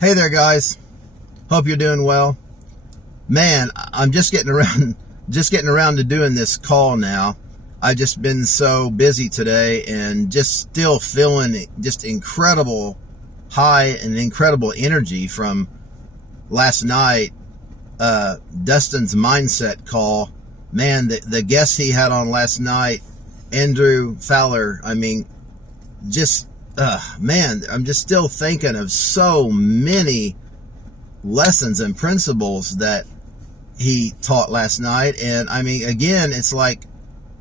Hey there, guys. Hope you're doing well. Man, I'm just getting around to doing this call now. I've just been so busy today and just still feeling just incredible high and incredible energy from last night. Dustin's mindset call. Man, the guest he had on last night, Andrew Fowler. I mean, just man, I'm just still thinking of so many lessons and principles that he taught last night. And I mean, again, it's like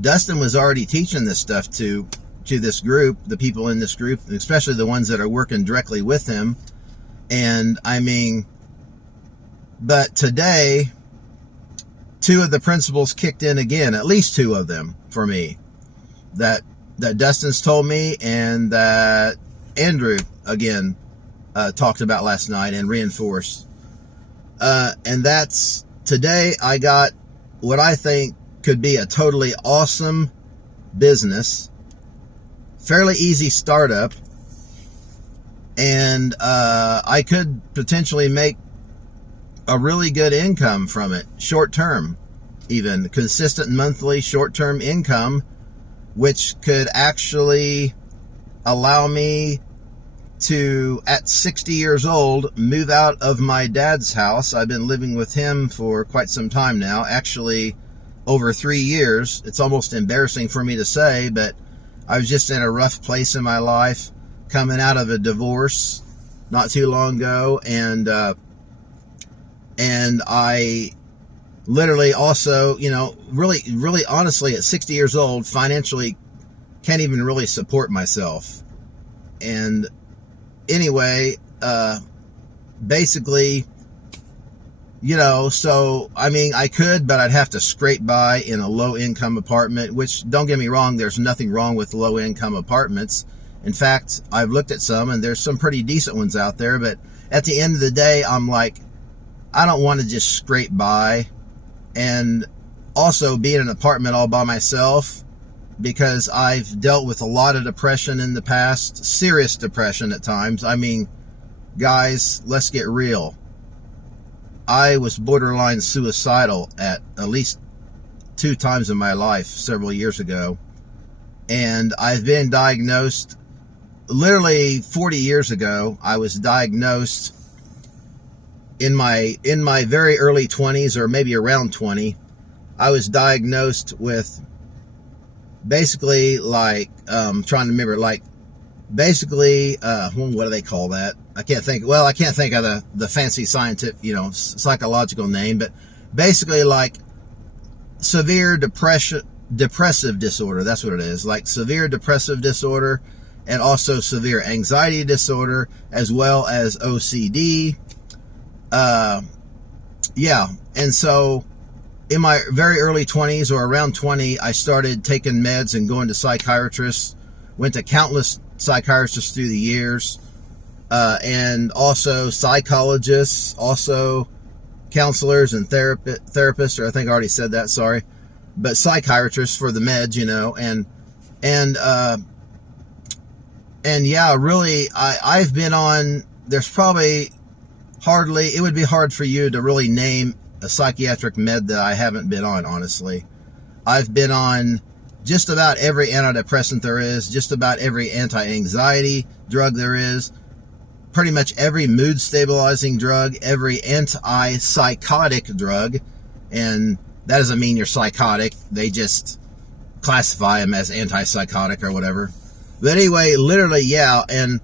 Dustin was already teaching this stuff to this group, the people in this group, especially the ones that are working directly with him. And I mean, but today, two of the principles kicked in again, at least two of them for me, that Dustin's told me and that Andrew again talked about last night and reinforced. And that's, today I got what I think could be a totally awesome business, fairly easy startup, and I could potentially make a really good income from it, short term, even consistent monthly short-term income, which could actually allow me to, at 60 years old, move out of my dad's house. I've been living with him for quite some time now, actually over 3 years. It's almost embarrassing for me to say, but I was just in a rough place in my life, coming out of a divorce not too long ago, and I literally also, really honestly, at 60 years old, financially can't even really support myself. And anyway, basically, so, I mean, I could, but I'd have to scrape by in a low-income apartment, which, don't get me wrong, there's nothing wrong with low-income apartments. In fact, I've looked at some, and there's some pretty decent ones out there, but at the end of the day, I'm like, I don't want to just scrape by and also be in an apartment all by myself, because I've dealt with a lot of depression in the past, serious depression at times. I mean, guys, let's get real. I was borderline suicidal at least 2 times in my life several years ago. And I've been diagnosed, literally 40 years ago, I was diagnosed in my very early 20s, or maybe around 20. I was diagnosed with basically like, trying to remember, like basically, what do they call that? I can't think of the fancy scientific, psychological name, but basically like severe depressive disorder. That's what it is. Like severe depressive disorder, and also severe anxiety disorder, as well as OCD. And so in my very early 20s, or around 20, I started taking meds and going to psychiatrists. Went to countless psychiatrists through the years, and also psychologists, also counselors and therapists, or I think I already said that, sorry, but psychiatrists for the meds, and yeah, really, I've been on, there's probably it would be hard for you to really name a psychiatric med that I haven't been on, honestly. I've been on just about every antidepressant there is, just about every anti-anxiety drug there is, pretty much every mood stabilizing drug, every antipsychotic drug, and that doesn't mean you're psychotic, they just classify them as antipsychotic or whatever. But anyway, literally, yeah, and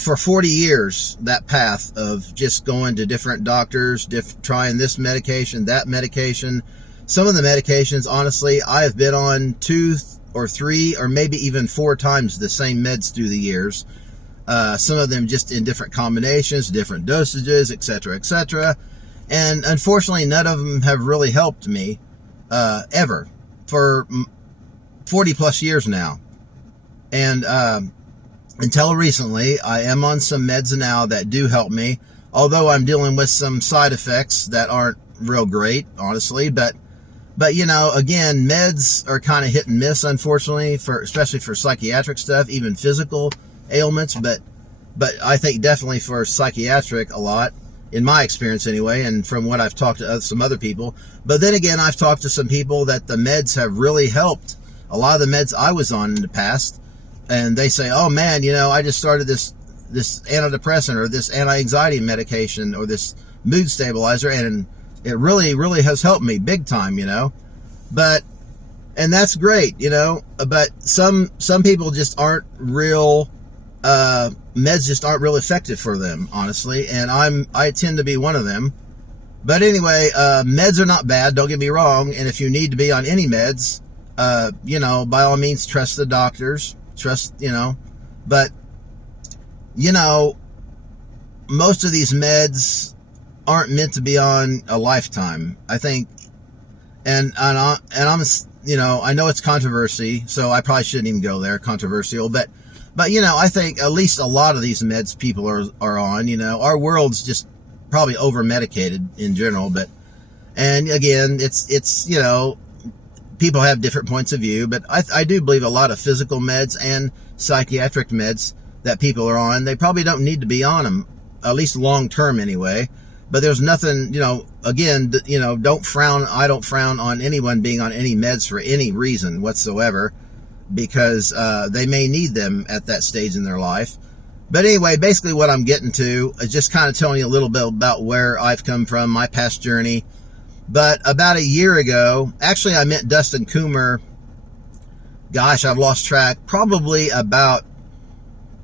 for 40 years, that path of just going to different doctors, trying this medication, that medication. Some of the medications, honestly, I have been on 2 or 3 or maybe even 4 times the same meds through the years. Some of them just in different combinations, different dosages, etc., etc. And unfortunately, none of them have really helped me ever for 40 plus years now. And until recently, I am on some meds now that do help me, although I'm dealing with some side effects that aren't real great, honestly. But again, meds are kind of hit and miss, unfortunately, especially for psychiatric stuff, even physical ailments. But but I think definitely for psychiatric a lot, in my experience anyway, and from what I've talked to some other people. But then again, I've talked to some people that the meds have really helped. A lot of the meds I was on in the past, and they say, oh man, I just started this antidepressant or this anti-anxiety medication or this mood stabilizer, and it really, really has helped me big time, But, and that's great, but some people just aren't real, meds just aren't real effective for them, honestly, and I tend to be one of them. But anyway, meds are not bad, don't get me wrong, and if you need to be on any meds, by all means, trust the doctors, but, most of these meds aren't meant to be on a lifetime, I think, and I'm, I know it's controversy, so I probably shouldn't even go there, controversial, but, I think at least a lot of these meds people are on, our world's just probably over-medicated in general, and again, it's people have different points of view, but I do believe a lot of physical meds and psychiatric meds that people are on, they probably don't need to be on them, at least long term anyway. But there's nothing, again, I don't frown on anyone being on any meds for any reason whatsoever, because they may need them at that stage in their life. But anyway, basically what I'm getting to is just kind of telling you a little bit about where I've come from, my past journey. But about a year ago, actually I met Dustin Coomer, gosh, I've lost track, probably about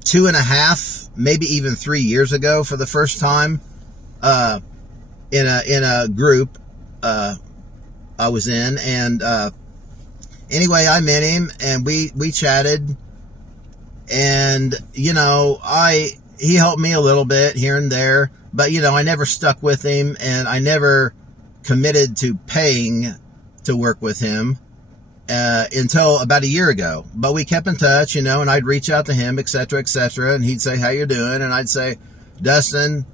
2.5, maybe even 3 years ago for the first time, in a group, I was in, and, anyway, I met him, and we chatted, and, he helped me a little bit here and there, but, I never stuck with him, and I never committed to paying to work with him, until about a year ago. But we kept in touch, and I'd reach out to him, etc., and he'd say, how you doing? And I'd say, Dustin,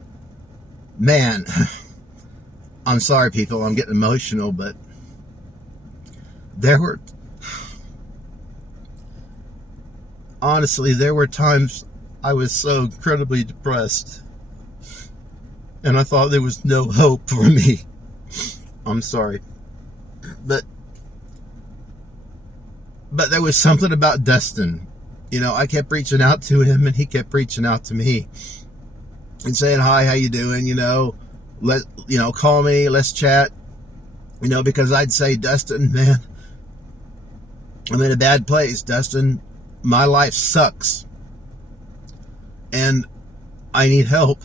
man, I'm sorry, people, I'm getting emotional, but there were times I was so incredibly depressed, and I thought there was no hope for me. I'm sorry, but there was something about Dustin. I kept reaching out to him, and he kept reaching out to me and saying, hi, how you doing? Call me, let's chat, because I'd say, Dustin, man, I'm in a bad place. Dustin, my life sucks, and I need help.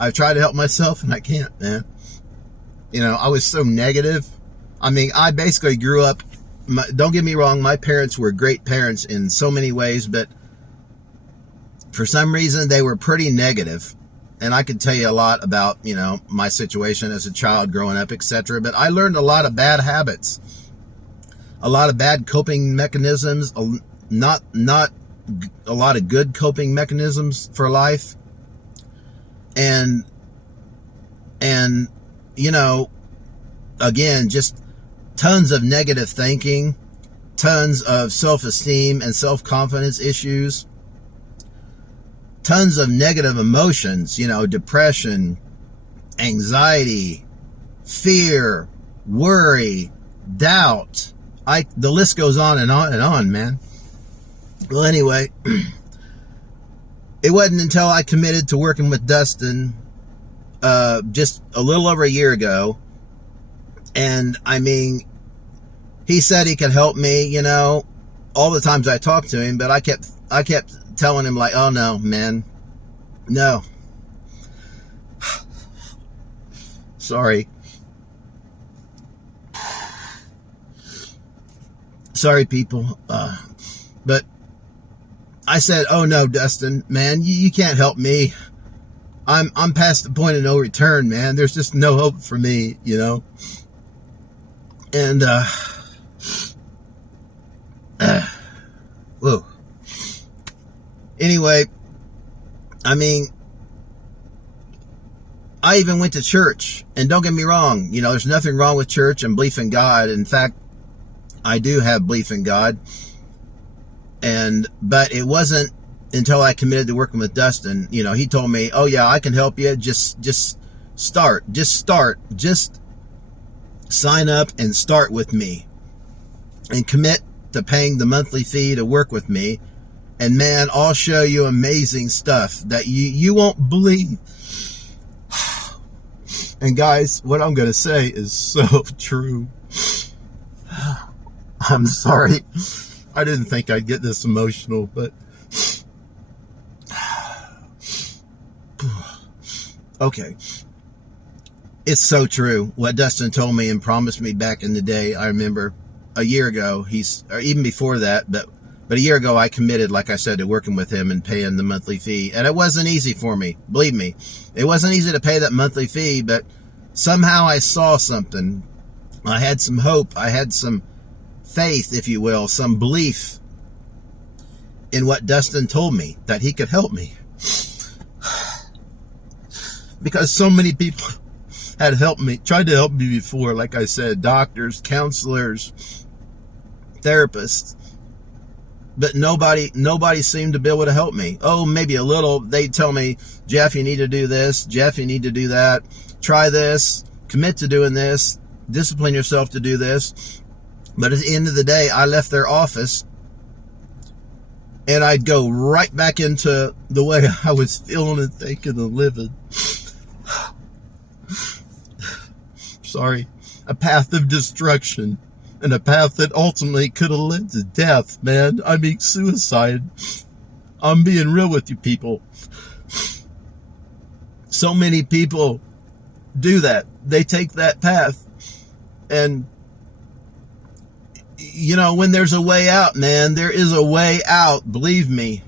I've tried to help myself, and I can't, man. I was so negative. I mean, I basically grew up, don't get me wrong, my parents were great parents in so many ways, but for some reason they were pretty negative. And I could tell you a lot about, my situation as a child growing up, etc. But I learned a lot of bad habits, a lot of bad coping mechanisms, not a lot of good coping mechanisms for life. And again, just tons of negative thinking, tons of self-esteem and self-confidence issues, tons of negative emotions, depression, anxiety, fear, worry, doubt. The list goes on and on and on, man. Well, anyway, it wasn't until I committed to working with Dustin, just a little over a year ago. And I mean, he said he could help me, all the times I talked to him, but I kept telling him, like, oh no, man, no. Sorry, people. But I said, oh no, Dustin, man, you can't help me. I'm past the point of no return, man. There's just no hope for me, And, whoa. Anyway, I mean, I even went to church, and don't get me wrong, there's nothing wrong with church and belief in God. In fact, I do have belief in God, but it wasn't until I committed to working with Dustin. You know, he told me, oh yeah, I can help you. Just start. Just sign up and start with me and commit to paying the monthly fee to work with me. And man, I'll show you amazing stuff that you won't believe. And guys, what I'm going to say is so true. I'm sorry. I didn't think I'd get this emotional, but okay. It's so true. What Dustin told me and promised me back in the day, I remember a year ago, or even before that, but a year ago I committed, like I said, to working with him and paying the monthly fee. And it wasn't easy for me. Believe me. It wasn't easy to pay that monthly fee, but somehow I saw something. I had some hope. I had some faith, if you will, some belief in what Dustin told me, that he could help me. Because so many people had helped me, tried to help me before, like I said, doctors, counselors, therapists. But nobody seemed to be able to help me. Oh, maybe a little. They'd tell me, Jeff, you need to do this. Jeff, you need to do that. Try this. Commit to doing this. Discipline yourself to do this. But at the end of the day, I left their office and I'd go right back into the way I was feeling and thinking and living. Sorry. A path of destruction. And a path that ultimately could have led to death, man. I mean, suicide. I'm being real with you people. So many people do that. They take that path. And, you know, when there's a way out, man, there is a way out. Believe me.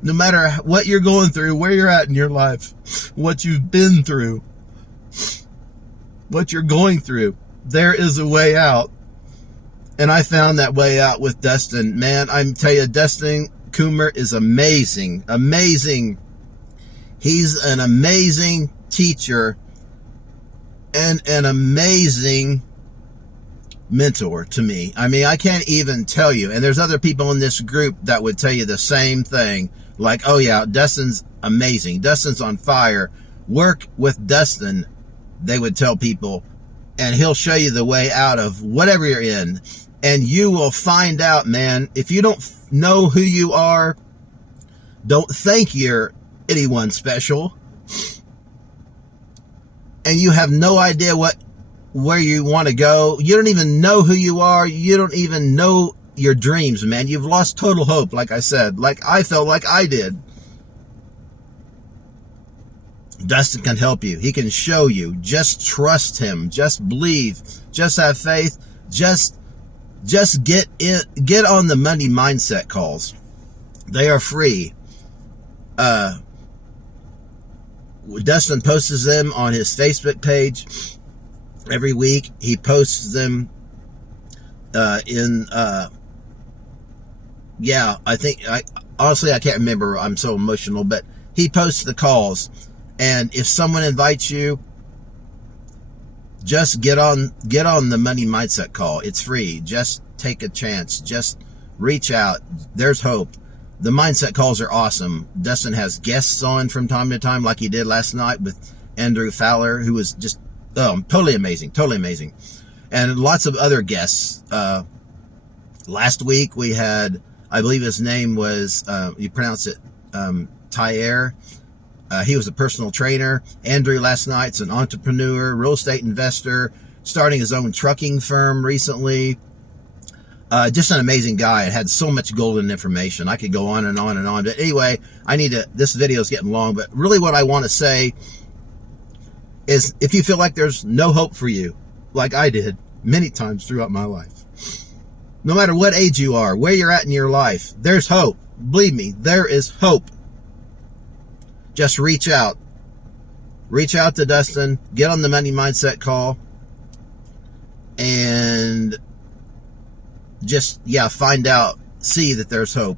No matter what you're going through, where you're at in your life, what you've been through, what you're going through, there is a way out. And I found that way out with Dustin. Man, I tell you, Dustin Coomer is amazing. Amazing. He's an amazing teacher and an amazing mentor to me. I mean, I can't even tell you. And there's other people in this group that would tell you the same thing. Like, oh yeah, Dustin's amazing. Dustin's on fire. Work with Dustin, they would tell people. And he'll show you the way out of whatever you're in. And you will find out, man, if you don't know who you are, don't think you're anyone special, and you have no idea where you want to go, you don't even know who you are, you don't even know your dreams, man. You've lost total hope, like I said, like I felt like I did. Dustin can help you. He can show you. Just trust him. Just believe. Just have faith. Just get on the Money Mindset calls. They are free. Dustin posts them on his Facebook page every week. He posts them honestly, I can't remember. I'm so emotional, but he posts the calls. And if someone invites you, just get on the Money Mindset call. It's free. Just take a chance. Just reach out. There's hope. The mindset calls are awesome. Dustin has guests on from time to time, like he did last night with Andrew Fowler, who was just totally amazing. Totally amazing. And lots of other guests. Last week we had, I believe his name was, you pronounce it, Tyre. He was a personal trainer. Andrew last night's an entrepreneur, real estate investor, starting his own trucking firm recently. Just an amazing guy. It had so much golden information. I could go on and on and on. But anyway, this video is getting long, but really what I want to say is if you feel like there's no hope for you, like I did many times throughout my life, no matter what age you are, where you're at in your life, there's hope. Believe me, there is hope. Just reach out. Reach out to Dustin. Get on the Money Mindset call. And just, find out. See that there's hope.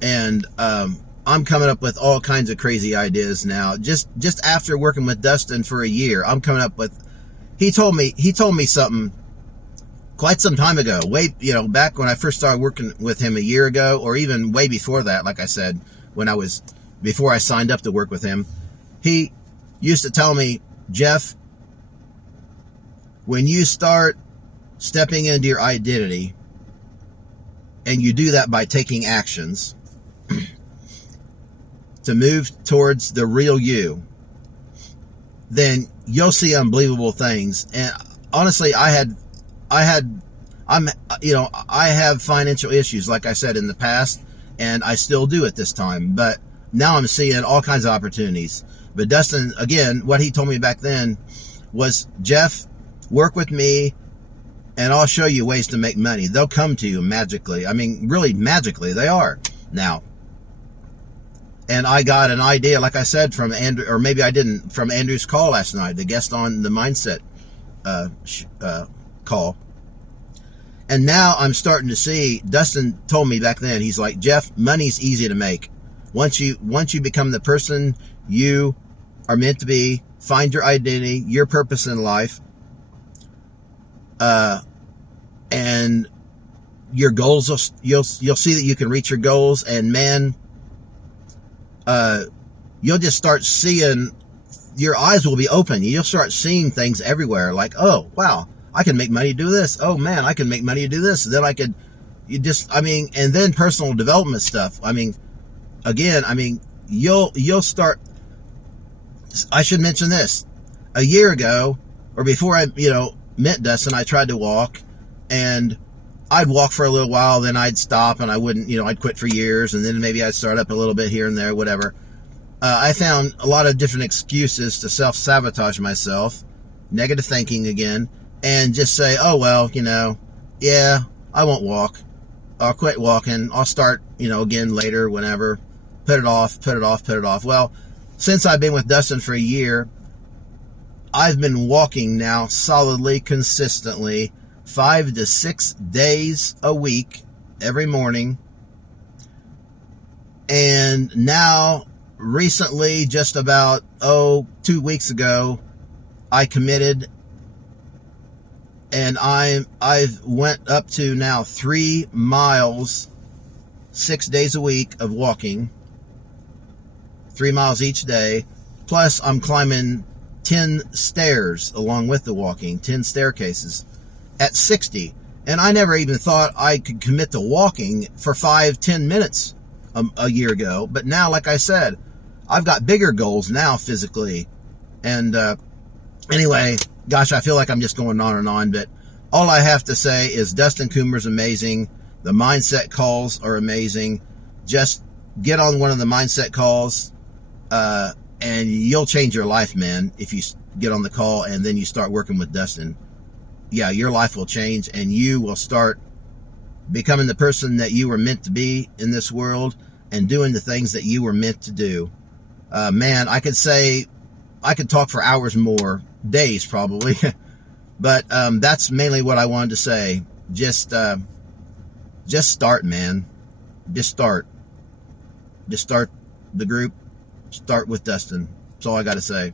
And I'm coming up with all kinds of crazy ideas now. Just after working with Dustin for a year, I'm coming up with... He told me something quite some time ago, back when I first started working with him a year ago, or even way before that, like I said, before I signed up to work with him, he used to tell me, Jeff, when you start stepping into your identity, and you do that by taking actions to move towards the real you, then you'll see unbelievable things. And honestly, I have financial issues, like I said, in the past, and I still do at this time, but now I'm seeing all kinds of opportunities. But Dustin, again, what he told me back then was, Jeff, work with me and I'll show you ways to make money. They'll come to you magically. I mean, really magically, they are now. And I got an idea, like I said, from Andrew, or maybe I didn't, from Andrew's call last night, the guest on the Mindset call. And now I'm starting to see, Dustin told me back then, he's like, Jeff, money's easy to make. Once you become the person you are meant to be, find your identity, your purpose in life, and your goals, you'll see that you can reach your goals, and man, you'll just start seeing, your eyes will be open. You'll start seeing things everywhere, like, oh, wow, I can make money do this. Oh man, I can make money do this. Then and then personal development stuff. I mean, again, you'll start, I should mention this. A year ago, or before I, met Dustin, I tried to walk, and I'd walk for a little while, then I'd stop, and I wouldn't, I'd quit for years, and then maybe I'd start up a little bit here and there, whatever. I found a lot of different excuses to self-sabotage myself, negative thinking again, and just say, oh, well, yeah, I won't walk. I'll quit walking. I'll start, again later, whenever. Put it off. Well, since I've been with Dustin for a year, I've been walking now solidly, consistently, 5 to 6 days a week, every morning. And now, recently, just about, 2 weeks ago, I committed, and I've went up to now 3 miles, 6 days a week of walking, 3 miles each day, plus I'm climbing 10 stairs along with the walking, 10 staircases at 60. And I never even thought I could commit to walking for 5-10 minutes a year ago. But now, like I said, I've got bigger goals now physically. And anyway, gosh, I feel like I'm just going on and on. But all I have to say is Dustin Coomer's amazing. The Mindset calls are amazing. Just get on one of the Mindset calls, and you'll change your life, man, if you get on the call and then you start working with Dustin. Yeah, your life will change, and you will start becoming the person that you were meant to be in this world and doing the things that you were meant to do. Man, I could talk for hours more, days probably, but that's mainly what I wanted to say. Just start, man. Just start the group. Start with Dustin. That's all I got to say.